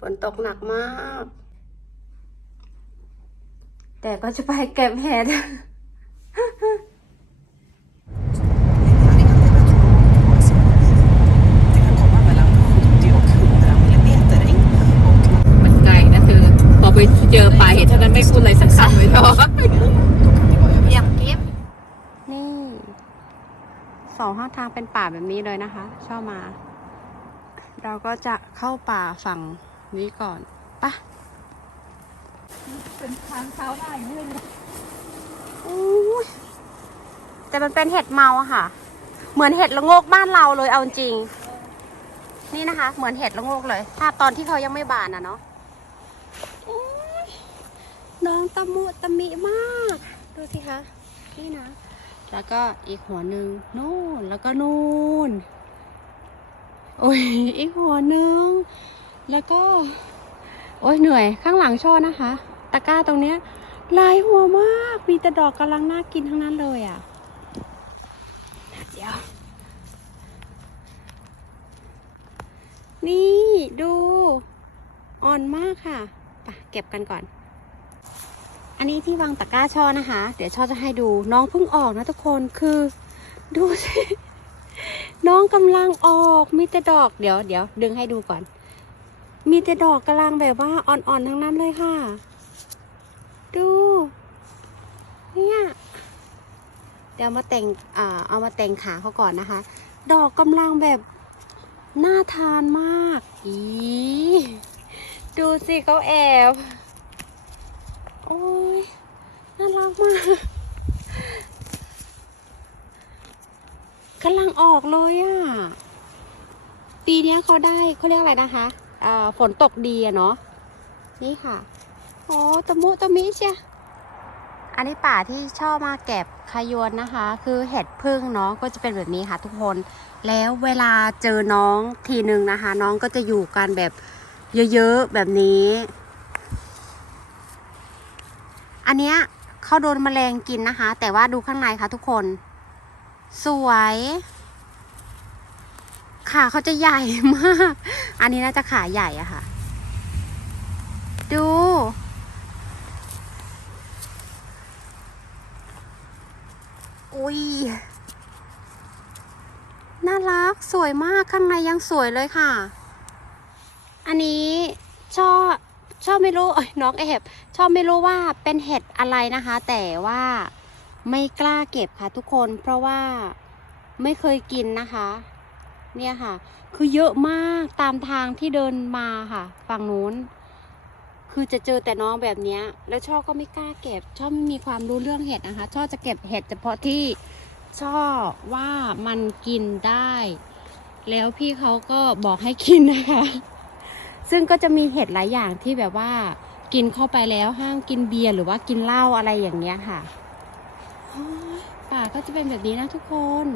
ฝนตกหนักมาก แต่ก็จะไปเก็บเห็ด Det kan komma mellan 70 och 100 millimeter regn. Och มันไกลนะเธอพอไปเจอป่าเห็นเท่านั้นไม่พูดอะไรสักคำเลยเนาะ då kan det vara över เยี่ยมเก็บนี่สองข้างทางเป็นป่าแบบนี้เลยนะคะ ชอบมา เราก็จะเข้าป่าฝั่ง นี้ก่อนปะเป็นทางเท้าได้เลยอู้ยแต่มันเป็นเห็ดเมาอะค่ะ เหมือนเห็ดละโงกบ้านเราเลยเอาจริง นี่นะคะ เหมือนเห็ดละโงกเลยถ้าตอนที่เขายังไม่บานอะเนาะอุ๊ยน้องตะมุตะมิมาก ดูสิคะ นี่นะ แล้วก็อีกหัวหนึ่งนู่นแล้วก็นู่น โอ้ยอีกหัวหนึ่ง แล้วก็ โอ้ยเหนื่อยข้างหลังช่อนะคะ ตะกร้าตรงเนี้ยลายหัวมาก มีแต่ดอกกำลังน่ากินทั้งนั้นเลยอะ เดี๋ยว นี่ดูอ่อนมากค่ะไปเก็บกันก่อน อันนี้ที่วางตะกร้าช่อนะคะ เดี๋ยวช่อจะให้ดูน้องเพิ่งออกนะทุกคนคือ ดูสิ น้องกำลังออกมีแต่ดอก เดี๋ยวเดี๋ยวดึงให้ดูก่อน มีแต่ดอกกำลังแบบว่าอ่อนๆทั้งนั้นเลยค่ะ ดู เนี่ย เดี๋ยวมาแต่งอ่าเอามาแต่งขาเขาก่อนนะคะ ดอกกำลังแบบน่าทานมาก อีดูสิเขาแอบ โอ้ย น่ารักมากกำลังออกเลยอะ่ะ ปีนี้เขาได้เขาเรียกอะไรนะคะ ฝนตกดีอะเนาะนี่ค่ะโอ้ตะมุตะมิเชียอันนี้ป่าที่ชอบมาเก็บขยวนนะคะ คือเห็ดพึ่งเนาะก็จะเป็นแบบนี้ค่ะทุกคน แล้วเวลาเจอน้องทีหนึ่งนะคะ น้องก็จะอยู่กันแบบเยอะๆแบบนี้ อันเนี้ยเขาโดนแมลงกินนะคะ แต่ว่าดูข้างในค่ะทุกคน สวย ขาเขาจะใหญ่มาก อันนี้น่าจะขาใหญ่อะค่ะ ดู อุ้ย น่ารักสวยมากข้างในยังสวยเลยค่ะ อันนี้ชอบชอบไม่รู้เอ้ยน้องแอบชอบไม่รู้ว่าเป็นเห็ดอะไรนะคะ แต่ว่าไม่กล้าเก็บค่ะทุกคน เพราะว่าไม่เคยกินนะคะ เนี่ยค่ะ คือเยอะมากตามทางที่เดินมาค่ะ ฝั่งนู้น คือจะเจอแต่น้องแบบเนี้ยแล้วช่อก็ไม่กล้าเก็บ ช่อไม่มีความรู้เรื่องเห็ดนะคะ ช่อจะเก็บเห็ดเฉพาะที่ช่อว่ามันกินได้ แล้วพี่เขาก็บอกให้กินนะคะ ซึ่งก็จะมีเห็ดหลายอย่างที่แบบว่ากินเข้าไปแล้วห้ามกินเบียร์หรือว่ากินเหล้าอะไรอย่างเงี้ยค่ะโอ้ยป่าก็จะเป็นแบบนี้นะทุกคน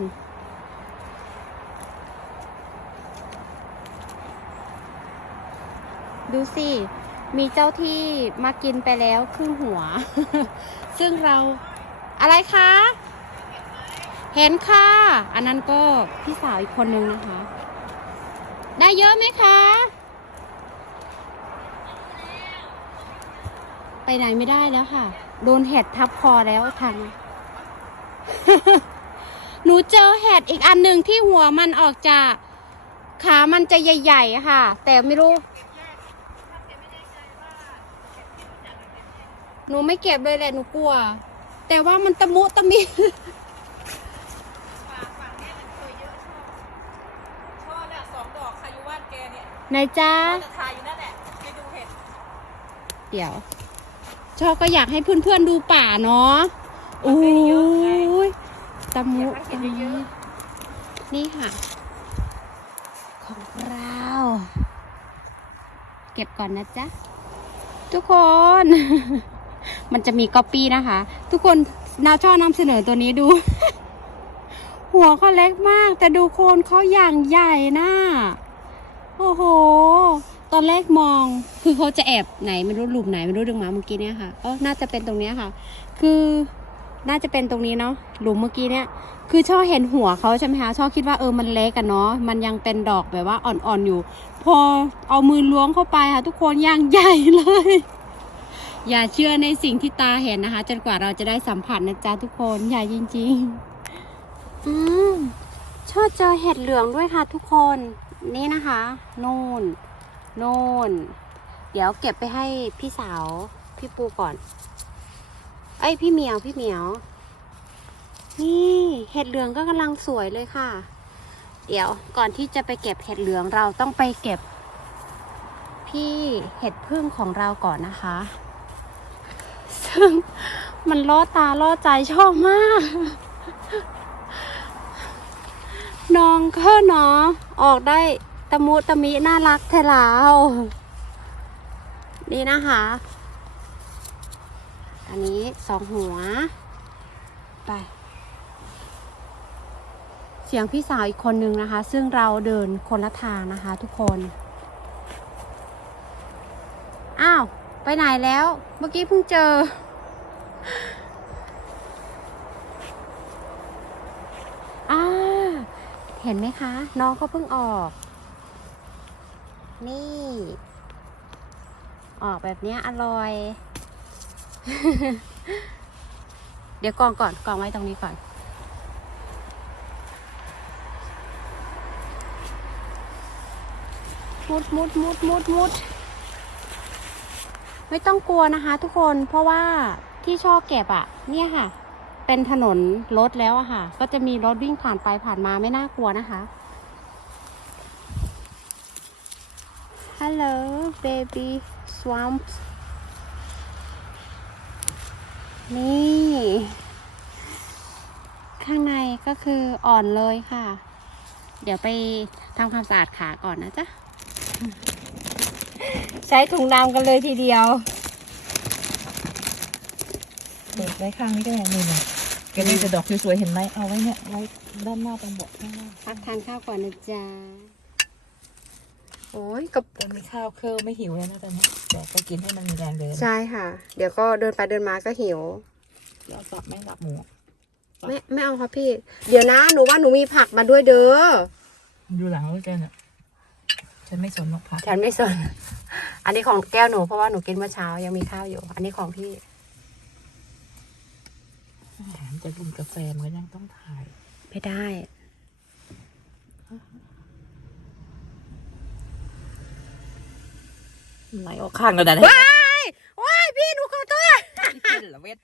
ดูสิ มีเจ้าที่มากินไปแล้วครึ่งหัว ซึ่งเราอะไรคะ เห็นค่ะ อันนั้นก็พี่สาวอีกคนนึงนะคะ ได้เยอะไหมคะ ไปไหนไม่ได้แล้วค่ะ โดนเห็ดทับคอแล้วทางหนูเจอเห็ดอีกอันหนึ่งที่หัวมันออกจากขามันจะใหญ่ ๆ ค่ะ แต่ไม่รู้ หนูไม่เก็บเลยแหละหนูกลัว แต่ว่ามันตะมุตะมิช่อเนี่ยสองดอกค่ะอยู่บ้านแกเนี่ยไหนจ้าจะทายอยู่นั่นแหละไปดูเห็ดเดี๋ยว ชอบก็อยากให้เพื่อนๆดูป่าเนาะโอ้ยตะมุตะมินี่ค่ะ ของเรา เก็บก่อนนะจ๊ะ ทุกคน มันจะมีก๊อปปี้นะคะ ทุกคนนาชอบนำเสนอตัวนี้ดู หัวเขาเล็กมาก แต่ดูโคนเขาอย่างใหญ่นะโอ้โห ตอนแรกมองคือเขาจะแอบไหนไม่รู้หลุมไหนไม่รู้ดึงมาเมื่อกี้เนี่ยค่ะเออน่าจะเป็นตรงเนี้ยค่ะ คือน่าจะเป็นตรงนี้เนาะหลุมเมื่อกี้เนี่ย คือช่อเห็นหัวเขาใช่ไหมคะช่อคิดว่าเออมันเล็กกันเนาะมันยังเป็นดอกแบบว่าอ่อนๆอยู่ พอเอามือล้วงเข้าไปค่ะ ทุกคนอย่างใหญ่เลย อย่าเชื่อในสิ่งที่ตาเห็นนะคะ จนกว่าเราจะได้สัมผัสนะจ๊ะทุกคนใหญ่จริงๆ อืมชอบเจอเห็ดเหลืองด้วยค่ะทุกคน นี่นะคะนู่นนู่น เดี๋ยวเก็บไปให้พี่สาวพี่ปูก่อน เอ้ยพี่เหมียวพี่เหมียว นี่เห็ดเหลืองก็กำลังสวยเลยค่ะ เดี๋ยวก่อนที่จะไปเก็บเห็ดเหลืองเราต้องไปเก็บ พี่เห็ดพึ่งของเราก่อนนะคะ ซึ่งมันล่อตาล่อใจชอบมาก น้องก็เนาะออกได้ตะมุตะมิน่ารักแท้แล้วนี่นะคะ อันนี้สองหัว ไป เสียงพี่สาวอีกคนนึงนะคะ ซึ่งเราเดินคนละทางนะคะ ทุกคน อ้าว ไปไหนแล้ว เมื่อกี้เพิ่งเจอ อ่าเห็นไหมคะ น้องก็เพิ่งออก นี่ ออกแบบเนี้ยอร่อย เดี๋ยวกองก่อนกองไว้ตรงนี้ก่อนมุดมุดมุดมุดมุด ไม่ต้องกลัวนะคะทุกคนเพราะว่า ที่ชอบเก็บอะ่ะเนี่ยค่ะ เป็นถนนรถแล้วอะค่ะ ก็จะมีรถวิ่งผ่านไปผ่านมาไม่น่ากลัวนะคะ Hello baby swamp นี่ ข้างในก็คืออ่อนเลยค่ะ เดี๋ยวไปทำความสะอาดขาก่อนนะจ๊ะ ใช้ถุงดำกันเลยทีเดียว เด็ก ไว้ข้างนี้ก็ได้นี่นะแกได้แต่ดอกสวยๆเห็นไหมเอาไว้เนี่ยไว้ด้านหน้าตรงเบาะข้างหน้าพักทานข้าวก่อนนะจ๊ะโอ้ยกับมีข้าวเครื่องไม่หิวเลยนะตอนนี้แต่ก็กินให้มันมีแรงเดินใช่ค่ะ เดี๋ยวก็เดินไปเดินมาก็หิวแล้วสับไม่สับหมูไม่ไม่เอาครับพี่ เดี๋ยวนะหนูว่าหนูมีผักมาด้วยเด้ออยู่หลังรถแกเนี่ยฉันไม่สนนกผักฉันไม่สน อันนี้ของแก้วหนูเพราะว่าหนูกินเมื่อเช้ายังมีข้าวอยู่ อันนี้ของพี่ แถมจะกินกาแฟมันก็ยังต้องถ่าย ไม่ได้ ไหลออกข้างก็ได้ว้ายว้ายพี่หนูขอโทษเหรอเวท